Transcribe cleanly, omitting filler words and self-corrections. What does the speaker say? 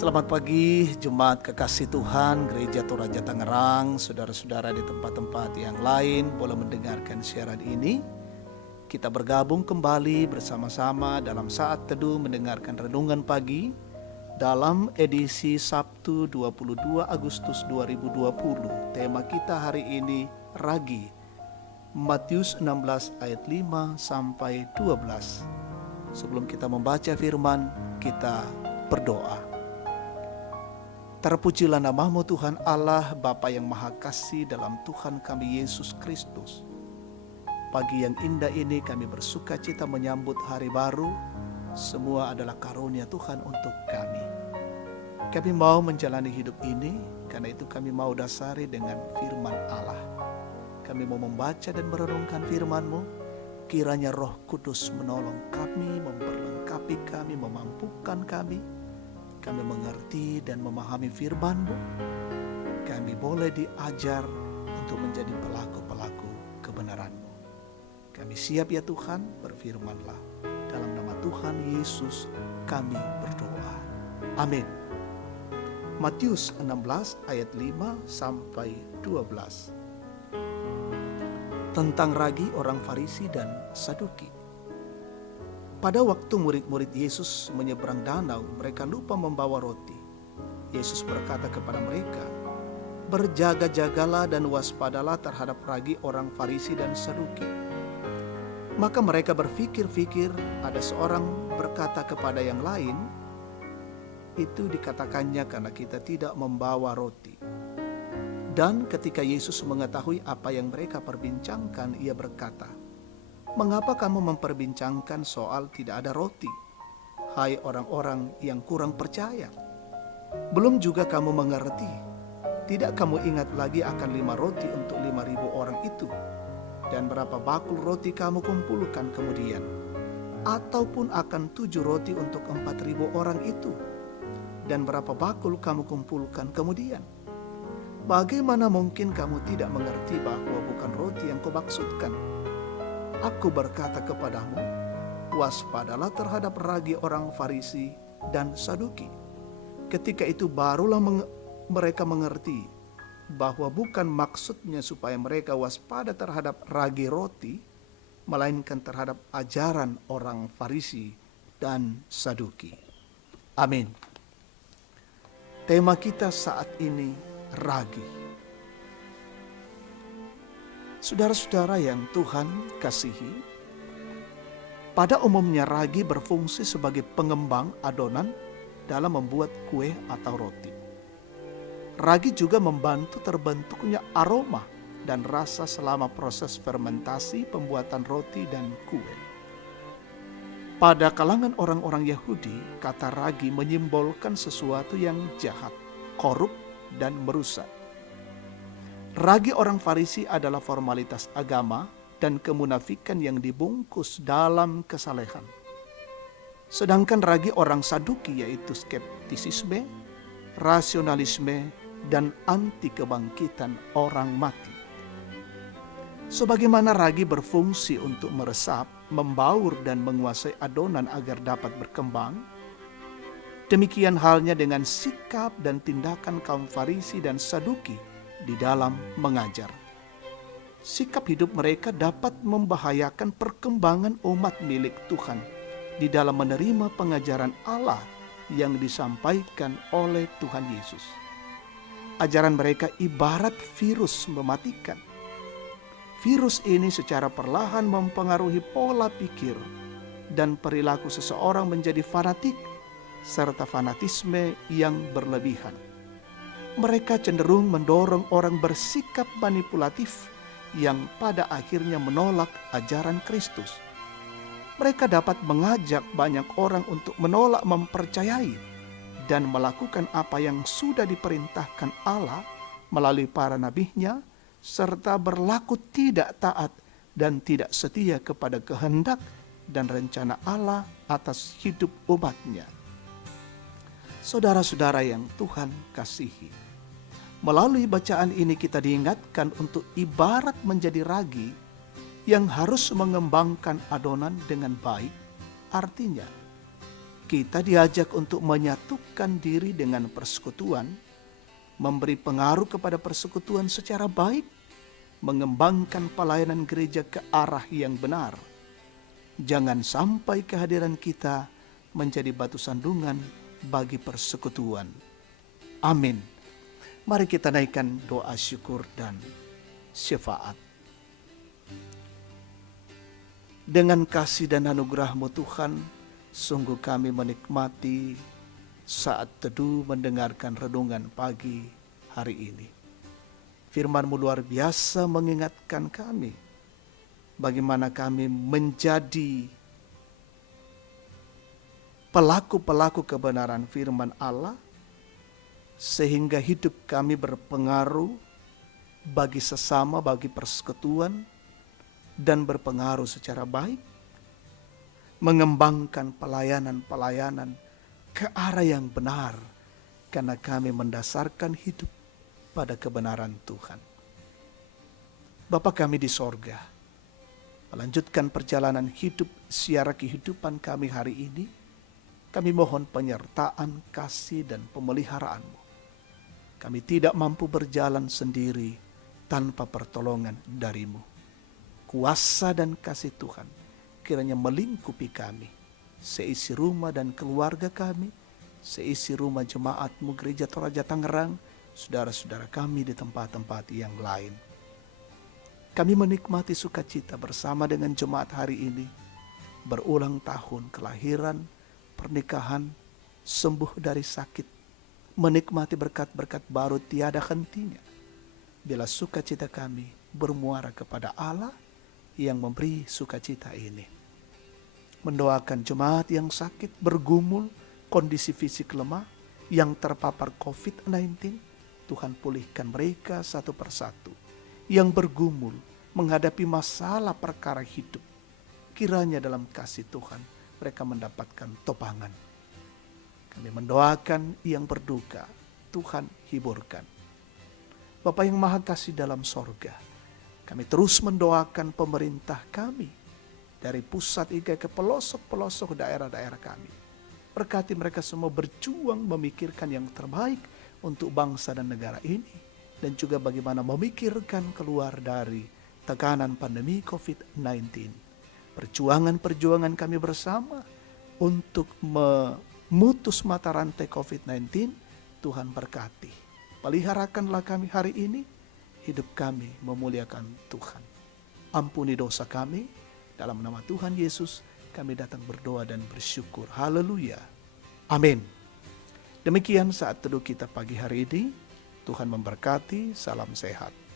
Selamat pagi, Jemaat Kekasih Tuhan, Gereja Toraja Tangerang, saudara-saudara di tempat-tempat yang lain boleh mendengarkan siaran ini. Kita bergabung kembali bersama-sama dalam saat teduh mendengarkan renungan pagi dalam edisi Sabtu 22 Agustus 2020. Tema kita hari ini Ragi, Matius 16 ayat 5 sampai 12. Sebelum kita membaca firman, kita berdoa. Terpujilah namamu Tuhan Allah, Bapa yang Maha Kasih dalam Tuhan kami Yesus Kristus. Pagi yang indah ini kami bersuka cita menyambut hari baru. Semua adalah karunia Tuhan untuk kami. Kami mau menjalani hidup ini, karena itu kami mau dasari dengan firman Allah. Kami mau membaca dan merenungkan firman-Mu. Kiranya Roh Kudus menolong kami, memperlengkapi kami, memampukan kami. Kami mengerti dan memahami firman-Mu. Kami boleh diajar untuk menjadi pelaku-pelaku kebenaran-Mu. Kami siap ya Tuhan, berfirman-Lah. Dalam nama Tuhan Yesus kami berdoa. Amin. Matius 16 ayat 5 sampai 12. Tentang ragi orang Farisi dan Saduki. Pada waktu murid-murid Yesus menyeberang danau, mereka lupa membawa roti. Yesus berkata kepada mereka, "Berjaga-jagalah dan waspadalah terhadap ragi orang Farisi dan Saduki." Maka mereka berpikir-pikir, ada seorang berkata kepada yang lain, "Itu dikatakannya karena kita tidak membawa roti." Dan ketika Yesus mengetahui apa yang mereka perbincangkan, ia berkata, "Mengapa kamu memperbincangkan soal tidak ada roti? Hai orang-orang yang kurang percaya. Belum juga kamu mengerti? Tidak kamu ingat lagi akan 5 roti untuk 5.000 orang itu? Dan berapa bakul roti kamu kumpulkan kemudian? Ataupun akan 7 roti untuk 4.000 orang itu? Dan berapa bakul kamu kumpulkan kemudian? Bagaimana mungkin kamu tidak mengerti bahwa bukan roti yang kumaksudkan? Aku berkata kepadamu, waspadalah terhadap ragi orang Farisi dan Saduki." Ketika itu barulah mereka mengerti bahwa bukan maksudnya supaya mereka waspada terhadap ragi roti, melainkan terhadap ajaran orang Farisi dan Saduki. Amin. Tema kita saat ini, ragi. Saudara-saudara yang Tuhan kasihi, pada umumnya ragi berfungsi sebagai pengembang adonan dalam membuat kue atau roti. Ragi juga membantu terbentuknya aroma dan rasa selama proses fermentasi pembuatan roti dan kue. Pada kalangan orang-orang Yahudi, kata ragi menyimbolkan sesuatu yang jahat, korup, dan merusak. Ragi orang Farisi adalah formalitas agama dan kemunafikan yang dibungkus dalam kesalehan. Sedangkan ragi orang Saduki yaitu skeptisisme, rasionalisme, dan anti kebangkitan orang mati. Sebagaimana ragi berfungsi untuk meresap, membaur, dan menguasai adonan agar dapat berkembang, demikian halnya dengan sikap dan tindakan kaum Farisi dan Saduki di dalam mengajar. Sikap hidup mereka dapat membahayakan perkembangan umat milik Tuhan di dalam menerima pengajaran Allah yang disampaikan oleh Tuhan Yesus. Ajaran mereka ibarat virus mematikan. Virus ini secara perlahan mempengaruhi pola pikir dan perilaku seseorang menjadi fanatik serta fanatisme yang berlebihan. Mereka cenderung mendorong orang bersikap manipulatif yang pada akhirnya menolak ajaran Kristus. Mereka dapat mengajak banyak orang untuk menolak mempercayai dan melakukan apa yang sudah diperintahkan Allah melalui para nabinya, serta berlaku tidak taat dan tidak setia kepada kehendak dan rencana Allah atas hidup umatnya. Saudara-saudara yang Tuhan kasihi, melalui bacaan ini kita diingatkan untuk ibarat menjadi ragi yang harus mengembangkan adonan dengan baik. Artinya, Kita diajak untuk menyatukan diri dengan persekutuan, memberi pengaruh kepada persekutuan secara baik, mengembangkan pelayanan gereja ke arah yang benar. Jangan sampai kehadiran kita menjadi batu sandungan bagi persekutuan. Amin. Mari kita naikkan doa syukur dan syafaat. Dengan kasih dan anugerah-Mu Tuhan, sungguh kami menikmati saat teduh mendengarkan renungan pagi hari ini. Firman-Mu luar biasa mengingatkan kami bagaimana kami menjadi pelaku-pelaku kebenaran firman Allah, sehingga hidup kami berpengaruh bagi sesama, bagi persekutuan, dan berpengaruh secara baik, mengembangkan pelayanan-pelayanan ke arah yang benar, karena kami mendasarkan hidup pada kebenaran Tuhan. Bapa kami di sorga, melanjutkan perjalanan hidup siara kehidupan kami hari ini, kami mohon penyertaan, kasih, dan pemeliharaan-Mu. Kami tidak mampu berjalan sendiri tanpa pertolongan dari-Mu. Kuasa dan kasih Tuhan kiranya melingkupi kami, seisi rumah dan keluarga kami, seisi rumah jemaat-Mu Gereja Toraja Tangerang, saudara-saudara kami di tempat-tempat yang lain. Kami menikmati sukacita bersama dengan jemaat hari ini, berulang tahun kelahiran, pernikahan, sembuh dari sakit, menikmati berkat-berkat baru tiada hentinya. Bila sukacita kami bermuara kepada Allah yang memberi sukacita ini. Mendoakan jemaat yang sakit, bergumul, kondisi fisik lemah, yang terpapar COVID-19, Tuhan pulihkan mereka satu persatu. Yang bergumul, menghadapi masalah perkara hidup, kiranya dalam kasih Tuhan mereka mendapatkan topangan. Kami mendoakan yang berduka, Tuhan hiburkan. Bapa yang Maha Kasih dalam sorga, kami terus mendoakan pemerintah kami, dari pusat hingga ke pelosok-pelosok daerah-daerah kami. Berkati mereka semua berjuang memikirkan yang terbaik untuk bangsa dan negara ini. Dan juga bagaimana memikirkan keluar dari tekanan pandemi COVID-19. Perjuangan-perjuangan kami bersama untuk memutus mata rantai COVID-19, Tuhan berkati. Peliharakanlah kami hari ini, hidup kami memuliakan Tuhan. Ampuni dosa kami. Dalam nama Tuhan Yesus kami datang berdoa dan bersyukur. Haleluya. Amin. Demikian saat teduh kita pagi hari ini. Tuhan memberkati. Salam sehat.